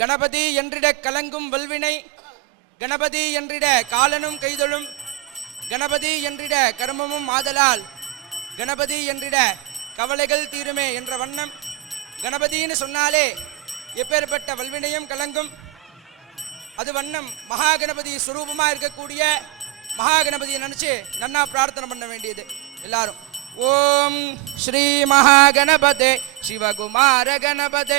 கணபதி என்றிட கலங்கும் வல்வினை கணபதி என்றிட காலனும் கைதொழும் கணபதி என்றிட கர்மமும் ஆதலால் கணபதி என்றிட கவலைகள் தீருமே என்ற வண்ணம் கணபதின்னு சொன்னாலே எப்பேற்பட்ட வல்வினையும் கலங்கும். அது வண்ணம் மகா கணபதி இருக்கக்கூடிய மகா கணபதியை நன்னா பிரார்த்தனை பண்ண வேண்டியது எல்லாரும். ஓம் ஸ்ரீ மகாகணபதே கணபதே ஸ்ரீ மகாகணபதே சிவகுமார கணபதே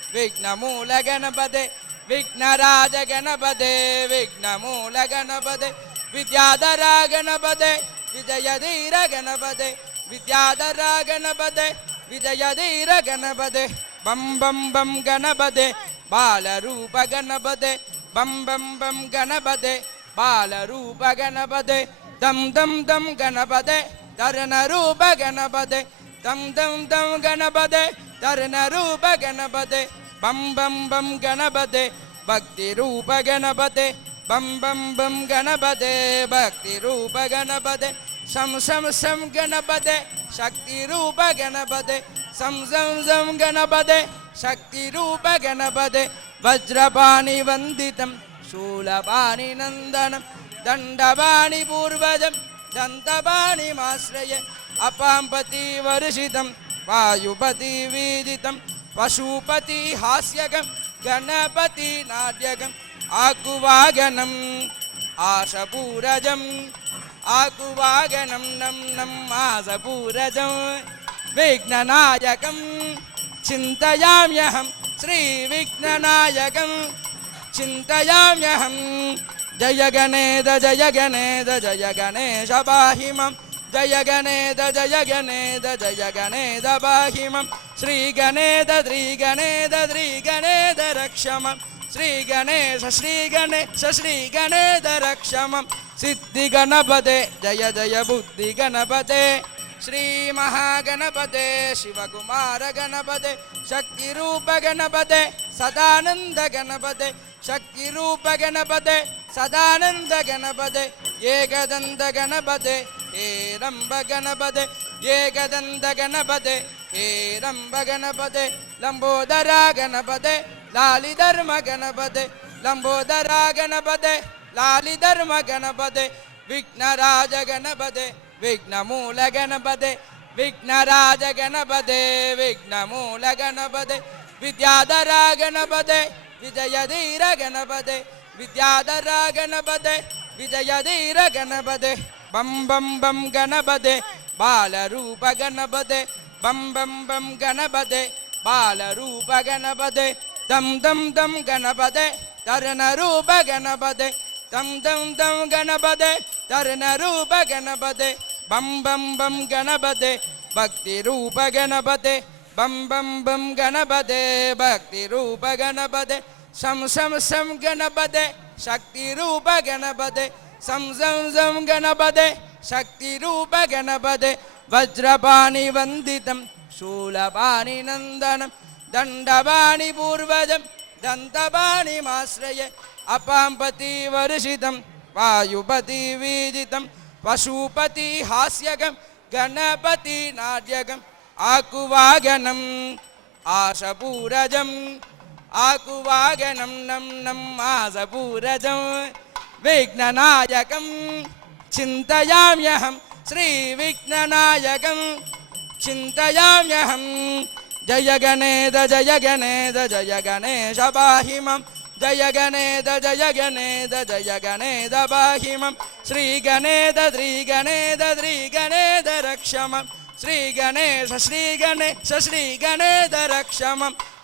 விக்னமூல கணபதே விக்னராஜ கணபதே விக்னமூல கணபதே வித்யாதரா கணபதே விஜயதீர கணபதே வித்யாதரா கணபதே விஜயதீர கணபதே பம் பம் பம் கணபதே பாலரூப கணபதே பம் பம் பம் கணபதே பாலரூப கணபதே தம் தம் தம் கணபதே தருணரூப கணபதே தம் தம் தம் கணபதே தருணரூப கணபதே बं बं बं गणपते भक्तिरूपगणपते बं बं बं गणपते भक्तिरूपगणपते गणपदे शं शं सं गणपदे शक्तिरूप सं शं सं गणपते शक्तिरूपगणपते वज्रपाणि वन्दितं शूलपाणि नन्दनं दण्डवाणि पूर्वजं दण्डवाणिमाश्रय अपाम्पति वर्षितं वायुपतिविदितम् पशुपति हास्यकं गणपति नाट्यकम् आकुवागनम् आशपूरजम् आकुवागनं नं नं आसपूरजं विघ्ननायकं चिन्तयाम्यहं श्रीविघ्ननायकम् चिन्तयाम्यहं जय गणेद जय गणेद जय गणेश पाहि मम जय गणेद जय गणेद जय गणेद पाहि मम श्रीगणेद श्रीगणेद श्रीगणेद रक्ष मम श्रीगणेश श्रीगणेश श्रीगणेद रक्ष मम सिद्धिगणपते जय जय बुद्धिगणपते श्रीमहागणपते शिवकुमार गणपते शक्तिरूप गणपते सदानन्द गणपते शक्तिरूप गणपते सदानन्द गणपते லம்ப கணபதே லம்போதரா கணபதே லாலி தர்ம கணபதே லம்போதரா கணபதே லாலி தர்ம கணபதே விக்னராஜ கணபதே விக்னமூல கணபதே விக்னராஜ கணபதே விக்னமூல கணபதே வித்யாதரா கணபதே விஜயதீர கணபதே வித்யாதரா கணபதே விஜயதீர கணபதே பம் பம் பம் கணபதே பாலரூப கணபதே பம் பம் பம் கணபதே பாலரூப கணபதே தம் தம் தம் கணபதே தருணரூப கணபதே தம் தம் தம் கணபதே தருணரூப கணபதே பம் பம் பம் கணபதே பக்தி ரூப கணபதே பம் பம் பம் கணபதே பக்தி ரூப கணபதே சம் சம் சம் கணபதே சக்தி ரூப கணபதே சம் சம் சம் கணபதே சக்தி ரூப கணபதே वज्रपाणिवन्दितं शूलपाणिनन्दनं दण्डपाणिपूर्वजं नन्दनं दन्तपाणिमाश्रय अपाम्पतिवर्षितं वायुपतिवीजितं पशुपतिहास्यकं गणपतिनाट्यकम् आकुवागनम् आशपूरजम् आकुवागनं नं आकुवायनं पूरजं विघ्ननायकं चिन्तयाम्यहम् श्रीविघ्ननायकं चिन्तयाम्यहं। जय गणेद जय गणेद जय गणेश पाहि मम जय गणेद जय गणेद जय गणेद पाहि मम श्रीगणेद श्रीगणेद श्रीगणेद मम श्रीगणेश श्रीगणेश श्रीगणेश रक्ष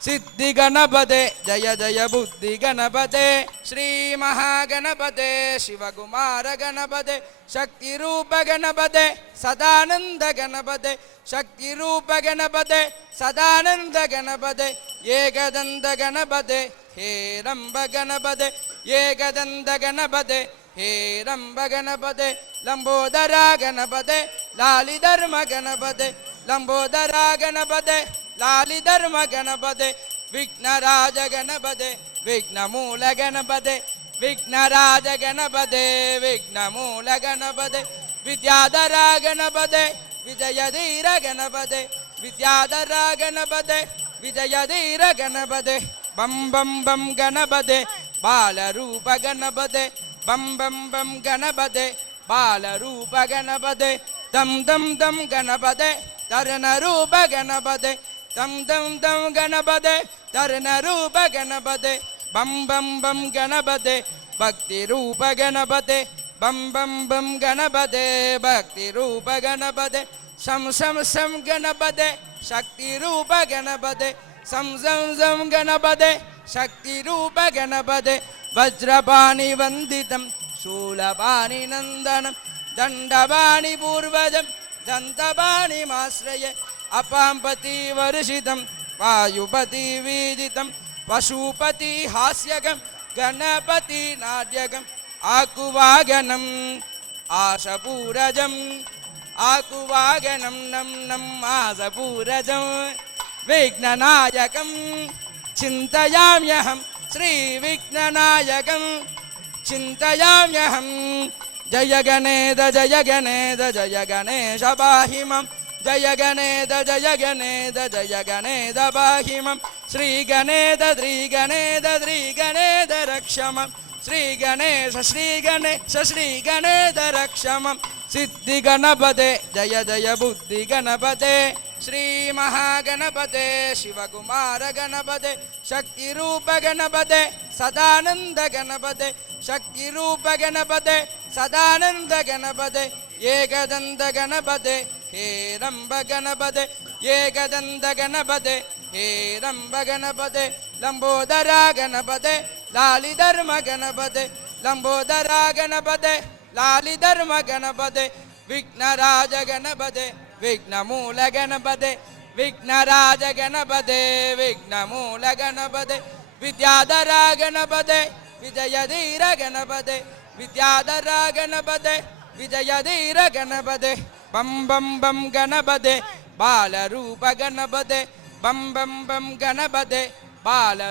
சித்தி கணபதே ஜய ஜய புத்தி கணபதே ஸ்ரீ மகாகணபதே சிவகுமார கணபதே சக்தி ரூப கணபதே சதானந்த கணபதே சக்தி ரூப கணபதே சதானந்த கணபதே ஏகதந்த கணபதே ஹே ரம்ப கணபதே ஏகதந்த கணபதே ஹே ரம்ப கணபதே லம்போதரா கணபதே லாலி தர்ம கணபதே லம்போதரா கணபதே लालिधर्म गणपते विघ्नराज गणपते विघ्नमूल गणपते विघ्नराज गणपते विघ्नमूल गणपते विद्याधर गणपते विजयधीर गणपते विद्याधर विजय धीर गणपदे बम बम बम गणपते बालरूप गणपते बम बम बम बाल रूप गणपदे दम दम दम गणपदे तरण रूप गणपदे दं दं दं गणपदे तर्णरूप गणपदे बं बं बं गणपदे भक्तिरूप गणपदे बं बं बं गणपदे भक्तिरूप गणपदे शं शं सं गणपदे शक्तिरूप गणपदे सं गणपदे शक्तिरूप गणपदे वज्रपाणि वन्दितं शूलवाणी नन्दनं दण्डवाणि पूर्वजं दन्तवाणीमाश्रये अपाम्पति वर्षितं वायुपतिविदितं पशुपतिहास्यकं गणपतिनाद्यकम् आकुवागनम् आशपूरजम् आकुवागनं आशपूरजं विघ्ननायकं चिन्तयाम्यहं श्रीविघ्ननायकं चिन्तयाम्यहं जय गणेद जय गणेद जय गणेश पाहि माम् ஜய கணேத ஜய கணேத ஜய கணேத பாஹிமம் ஸ்ரீ கணேத ஸ்ரீ கணேத ஸ்ரீ கணேத ரக்ஷமம் ஸ்ரீ கணேஷ ஸ்ரீ ரக்ஷமம் சித்தி கணபதே ஜய ஜய புத்தி கணபதே श्री महागणपते शिवकुमार गणपते शक्तिरूप गणपते सदानन्द गणपते। शक्तिरूप गणपते सदानन्द गणपते एकदन्त गणपते। ಶಕ್ತಿ ರೂಪ ಗಣಪತೆ ಸದಾನಂದ ಗಣಪತೆ ಏಕದಂತ ಗಣಪತೆ ಹೇ ರಂಬ ಗಣಪತೆ ಏಕದಂತ ಗಣಪತೆ ಹೇ ರಂಬ ಗಣಪತೆ ಲಂಬೋದರ ಗಣಪತೆ ಲಾಲಿ ಧರ್ಮ ಗಣಪತೆ ಲಂಬೋದರ ಗಣಪತೆ ಲಾಲಿ ಧರ್ಮ ಗಣಪತೆ ವಿಘ್ನರಾಜ ಗಣಪತೆ ವಿಘ್ನ ಮೂಲ ಗಣಪತೆ ವಿಘ್ನರಾಜ ಗಣಪತೆ ವಿಘ್ನ ಮೂಲ ಗಣಪತೆ ವಿದ್ಯಾಧರ ಗಣಪತೆ ವಿಜಯಧೀರ ಗಣಪತೆ ವಿದ್ಯಾಧರ ಗಣಪತೆ ವಿಜಯಧೀರ ಗಣಪತೆ बम बम बम गणपदे, बालरूप गणपदे, बम बम बम गणपदे गण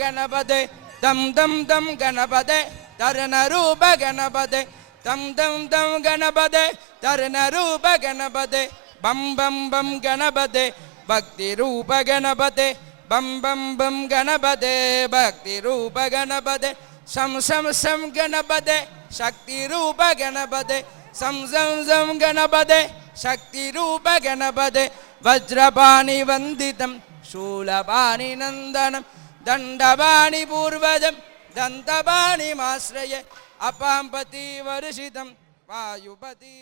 गणपदे, दम दम दम गणपदे तरणरूप गणपदे, दम दम दम गणपदे तरणरूप गणपदे, बम बम बम गणपदे भक्तिरूप गणपदे, बम बम बम गणपदे भक्तिरूप गणपदे शं शं शं गणपदे शक्तिरूप गणपदे சம் சம் சம் கணபதே சக்தி ரூப கணபதே வஜ்ரபாணி வந்திதம் शूलपाणि नन्दनं दण्डपाणि पूर्वजं दन्तपाणिमाश्रये अपाम्पति वर्षितं वायुपति